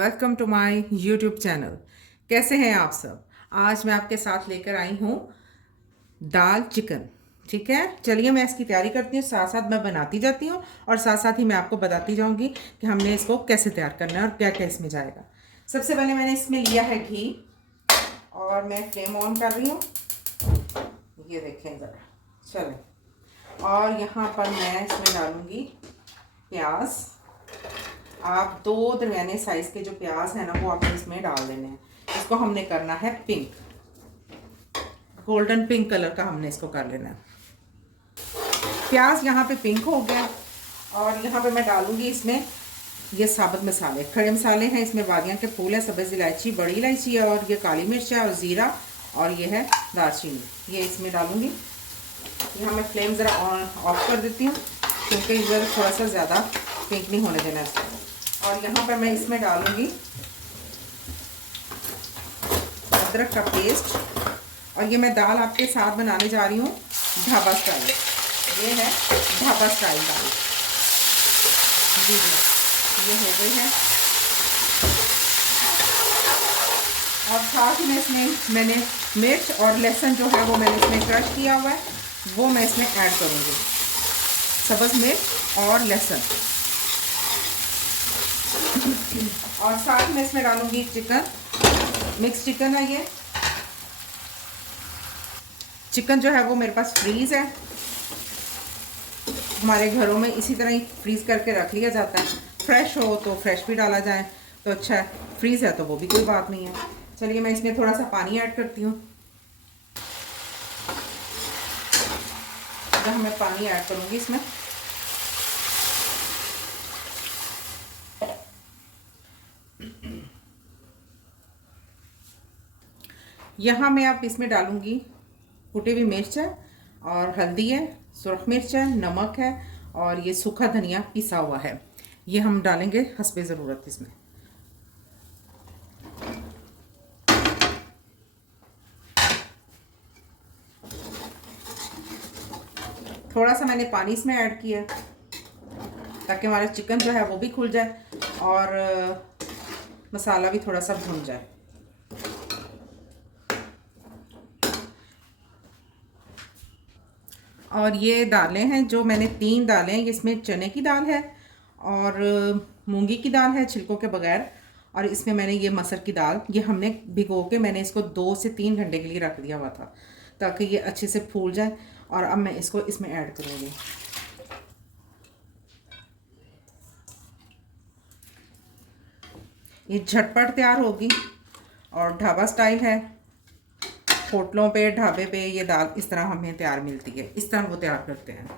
Welcome to my YouTube channel. कैसे हैं आप सब? आज मैं आपके साथ लेकर आई हूँ दाल चिकन। ठीक है, चलिए मैं इसकी तैयारी करती हूँ, साथ साथ मैं बनाती जाती हूँ और साथ साथ ही मैं आपको बताती जाऊँगी कि हमने इसको कैसे तैयार करना है और क्या क्या इसमें जाएगा। सबसे पहले मैंने इसमें लिया है घी और मैं फ्लेम ऑन कर रही हूँ। ये देखें ज़रा, चलें। और यहाँ पर मैं इसमें डालूँगी प्याज। आप 2 दरमियाने साइज़ के जो प्याज है ना वो आपको इसमें डाल देने हैं। इसको हमने करना है पिंक, गोल्डन पिंक कलर का हमने इसको कर लेना है। प्याज यहाँ पे पिंक हो गया और यहाँ पे मैं डालूंगी इसमें ये साबुत मसाले, खड़े मसाले हैं। इसमें बादियाँ के फूल है, सब्ज़ इलायची, बड़ी इलायची है और ये काली मिर्च है और ज़ीरा और ये है दालचीनी, ये इसमें डालूंगी। यहाँ मैं फ्लेम ज़रा ऑफ कर देती हूँ क्योंकि इधर थोड़ा सा ज़्यादा पिंक नहीं होने देना इसको। और यहाँ पर मैं इसमें डालूंगी अदरक का पेस्ट और ये मैं दाल आपके साथ बनाने जा रही हूँ ढाबा स्टाइल। ये है ढाबा स्टाइल दाल। दीजिए, ये हो गई है। और साथ ही में इसमें मैंने मिर्च और लहसुन जो है वो मैंने इसमें क्रश किया हुआ है, वो मैं इसमें ऐड करूँगी। सब्ज़ मिर्च और लहसुन। और साथ में इसमें डालूंगी चिकन, मिक्स चिकन है ये। चिकन जो है वो मेरे पास फ्रीज़ है, हमारे घरों में इसी तरह ही फ्रीज़ करके रख लिया जाता है। फ्रेश हो तो फ्रेश भी डाला जाए तो अच्छा है, फ्रीज़ है तो वो भी कोई बात नहीं है। चलिए मैं इसमें थोड़ा सा पानी ऐड करती हूँ। जब मैं पानी ऐड करूँगी इसमें, यहाँ मैं अब इसमें डालूँगी कुटी हुई मिर्च है और हल्दी है, सुरख मिर्च है, नमक है और ये सूखा धनिया पिसा हुआ है। ये हम डालेंगे हस्बे ज़रूरत इसमें। थोड़ा सा मैंने पानी इसमें ऐड किया ताकि हमारा चिकन जो है वो भी खुल जाए और मसाला भी थोड़ा सा भुन जाए। और ये दालें हैं जो मैंने 3 दालें हैं, इसमें चने की दाल है और मूंगी की दाल है छिलकों के बगैर, और इसमें मैंने ये मसर की दाल, ये हमने भिगो के मैंने इसको 2 से 3 घंटे के लिए रख दिया हुआ था ताकि ये अच्छे से फूल जाए। और अब मैं इसको इसमें ऐड करूँगी। ये झटपट तैयार होगी और ढाबा स्टाइल है। होटलों पे, ढाबे पे ये दाल इस तरह हमें तैयार मिलती है, इस तरह वो तैयार करते हैं।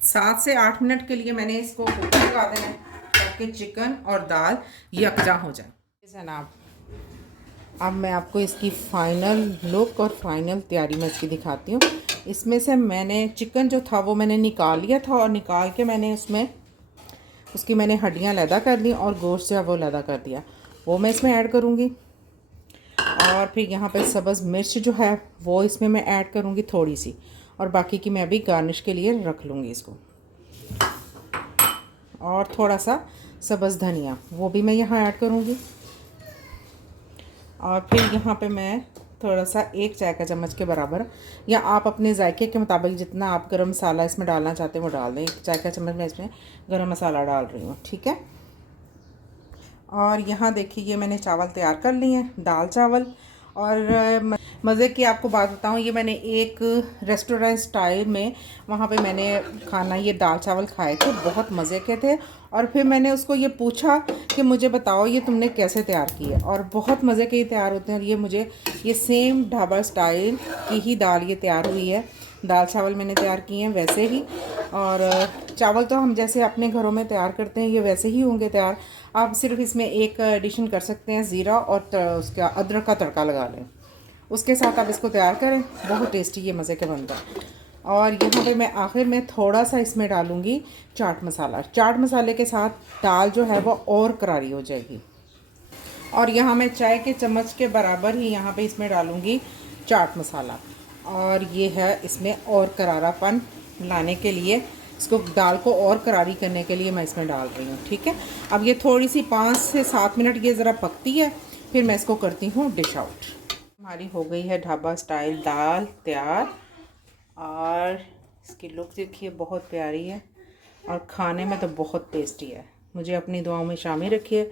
सात से 8 मिनट के लिए मैंने इसको कुकर लगा देना है ताकि चिकन और दाल यकजा हो जाए। जनाब, अब मैं आपको इसकी फ़ाइनल लुक और फाइनल तैयारी मैं इसकी दिखाती हूँ। इसमें से मैंने चिकन जो था वो मैंने निकाल लिया था और निकाल के मैंने उसकी मैंने हड्डियाँ लैदा कर ली और गोश्त जो है वो लैदा कर दिया, वो मैं इसमें ऐड करूँगी। और फिर यहाँ पर सब्ज़ मिर्च जो है वो इसमें मैं ऐड करूँगी थोड़ी सी, और बाकी की मैं अभी गार्निश के लिए रख लूँगी इसको। और थोड़ा सा सब्ज़ धनिया वो भी मैं यहाँ ऐड करूँगी। और फिर यहाँ पे मैं थोड़ा सा 1 चाय का चम्मच के बराबर, या आप अपने जायके के मुताबिक जितना आप गरम मसाला इसमें डालना चाहते हैं वो डाल दें। 1 चाय का चम्मच मैं इसमें गरम मसाला डाल रही हूँ, ठीक है। और यहाँ देखिए ये मैंने चावल तैयार कर लिए हैं, दाल चावल। और मज़े की आपको बात बताऊँ, ये मैंने एक रेस्टोरेंट स्टाइल में वहाँ पे मैंने खाना ये दाल चावल खाए थे, बहुत मज़े के थे। और फिर मैंने उसको ये पूछा कि मुझे बताओ ये तुमने कैसे तैयार की है, और बहुत मज़े के ही तैयार होते हैं। और ये सेम ढाबा स्टाइल की ही दाल ये तैयार हुई है। दाल चावल मैंने तैयार किए हैं वैसे ही, और चावल तो हम जैसे अपने घरों में तैयार करते हैं ये वैसे ही होंगे तैयार। आप सिर्फ इसमें एक एडिशन कर सकते हैं, ज़ीरा और उसका अदरक का तड़का लगा लें, उसके साथ आप इसको तैयार करें, बहुत टेस्टी ये मज़े के बनता है। और यहाँ पे मैं आखिर में थोड़ा सा इसमें डालूँगी चाट मसाला। चाट मसाले के साथ दाल जो है वो और करारी हो जाएगी। और यहाँ मैं चाय के चम्मच के बराबर ही यहाँ पे इसमें डालूँगी चाट मसाला। और ये है इसमें और करारापन लाने के लिए, इसको दाल को और करारी करने के लिए मैं इसमें डाल रही हूँ। ठीक है, अब ये थोड़ी सी 5 से 7 मिनट ये ज़रा पकती है, फिर मैं इसको करती हूँ डिश आउट। हमारी हो गई है ढाबा स्टाइल दाल तैयार, और इसकी लुक देखिए बहुत प्यारी है और खाने में तो बहुत टेस्टी है। मुझे अपनी दुआओं में शामिल रखिए।